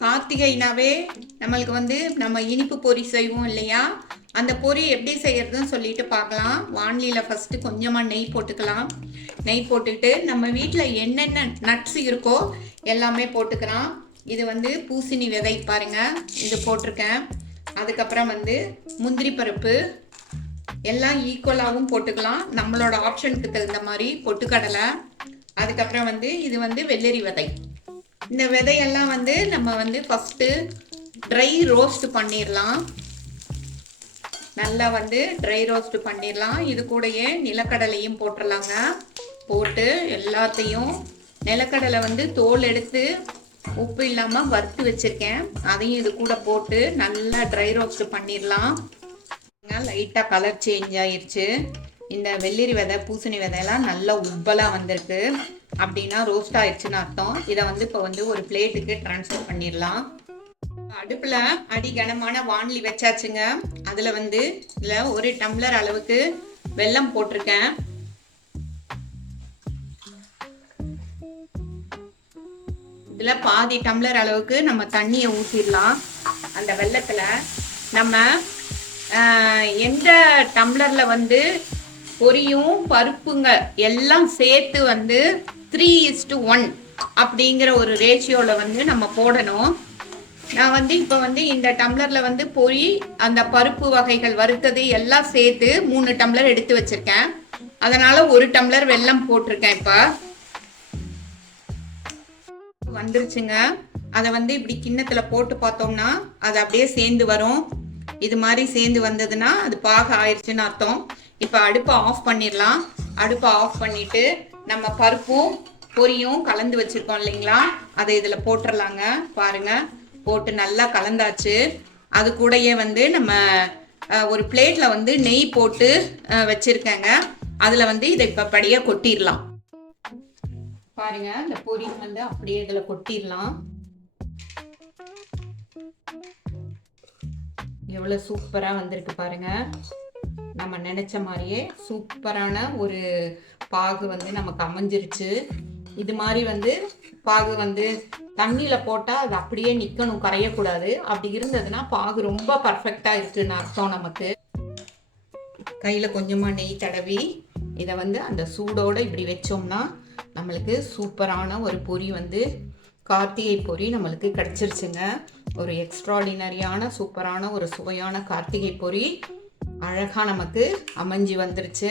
கார்த்திகைனாவே நம்மளுக்கு வந்து நம்ம இனிப்பு பொரி செய்வோம் இல்லையா? அந்த பொரி எப்படி செய்யறதுன்னு சொல்லிட்டு பார்க்கலாம். வானிலையில் ஃபஸ்ட்டு கொஞ்சமாக நெய் போட்டுக்கலாம். நெய் போட்டுட்டு நம்ம வீட்டில் என்னென்ன நட்ஸ் இருக்கோ எல்லாமே போட்டுக்கலாம். இது வந்து பூசணி விதை பாருங்க, இது போட்டிருக்கேன். அதுக்கப்புறம் வந்து முந்திரி பருப்பு எல்லாம் ஈக்குவலாகவும் போட்டுக்கலாம், நம்மளோட ஆப்ஷனுக்கு தகுந்த மாதிரி. பொட்டுக்கடலை, அதுக்கப்புறம் வந்து இது வந்து வெள்ளரி விதை. இந்த விதையெல்லாம் வந்து நம்ம வந்து ஃபஸ்ட்டு ட்ரை ரோஸ்ட் பண்ணிடலாம். நல்லா வந்து ட்ரை ரோஸ்ட் பண்ணிடலாம். இது கூடயே நிலக்கடலையும் போட்டுடலாங்க. போட்டு எல்லாத்தையும், நிலக்கடலை வந்து தோல் எடுத்து உப்பு இல்லாமல் வறுத்து வச்சுருக்கேன், அதையும் இது கூட போட்டு நல்லா ட்ரை ரோஸ்ட் பண்ணிடலாம். லைட்டாக கலர் சேஞ்ச் ஆயிடுச்சு. இந்த வெள்ளரி விதை, பூசணி விதையெல்லாம் நல்லா உப்பலாக வந்திருக்கு அப்படின்னா ரோஸ்ட் ஆயிடுச்சுன்னு அர்த்தம். இதை வந்து இப்போ வந்து ஒரு பிளேட்டுக்கு ட்ரான்ஸ்ஃபர் பண்ணிடலாம். அடுப்பில் அடி கனமான வானலி வச்சாச்சுங்க. அதில் வந்து இதில் 1 டம்ளர் அளவுக்கு வெல்லம் போட்டிருக்கேன். இதில் பாதி டம்ளர் அளவுக்கு நம்ம தண்ணியை ஊற்றிடலாம். அந்த வெல்லத்தில் நம்ம எந்த டம்ளரில் வந்து பொரியும் பருப்புங்க எல்லாம் சேர்த்து வந்து 3:1 அப்படிங்கிற ஒரு ரேஷியோவில் வந்து நம்ம போடணும். நான் வந்து இப்போ வந்து இந்த டம்ளரில் வந்து பொரி, அந்த பருப்பு வகைகள் வறுத்தது எல்லாம் சேர்த்து 3 டம்ளர் எடுத்து வச்சுருக்கேன். அதனால் 1 டம்ளர் வெல்லம் போட்டிருக்கேன். இப்போ வந்துருச்சுங்க. அதை வந்து இப்படி கிண்ணத்தில் போட்டு பார்த்தோம்னா அது அப்படியே சேர்ந்து வரும். இது மாதிரி சேர்ந்து வந்ததுன்னா அது பாக ஆயிடுச்சுன்னு அர்த்தம். இப்போ அடுப்பை ஆஃப் பண்ணிடலாம். அடுப்பை ஆஃப் பண்ணிவிட்டு நம்ம பருப்பும் பொரியும் கலந்து வச்சுருக்கோம் இல்லைங்களா, அதை இதில் போட்டுடலாங்க. பாருங்கள், போட்டு நல்லா கலந்தாச்சு. அது கூடயே வந்து நம்ம ஒரு பிளேட்டில் வந்து நெய் போட்டு வச்சுருக்கேங்க. அதில் வந்து இதை இப்போ படியாக கொட்டிடலாம். பாருங்கள், இந்த பொரி வந்து அப்படியே இதில் கொட்டிடலாம். எவ்வளோ சூப்பராக வந்திருக்கு பாருங்கள். நம்ம நினச்ச மாதிரியே சூப்பரான ஒரு பாகு வந்து நமக்கு அமைஞ்சிருச்சு. இது மாதிரி வந்து பாகு வந்து தண்ணியில் போட்டால் அது அப்படியே நிற்கணும், கரையக்கூடாது. அப்படி இருந்ததுன்னா பாகு ரொம்ப பர்ஃபெக்டாக இருக்குன்னு அர்த்தம். நமக்கு கையில் கொஞ்சமாக நெய் தடவி இதை வந்து அந்த சூடோடு இப்படி வச்சோம்னா நம்மளுக்கு சூப்பரான ஒரு பொரி வந்து, கார்த்திகை பொரி நம்மளுக்கு கிடச்சிருச்சுங்க. ஒரு எக்ஸ்ட்ராடினரியான சூப்பரான ஒரு சுவையான கார்த்திகை பொரி அழகாக நமக்கு அமைஞ்சி வந்துருச்சு.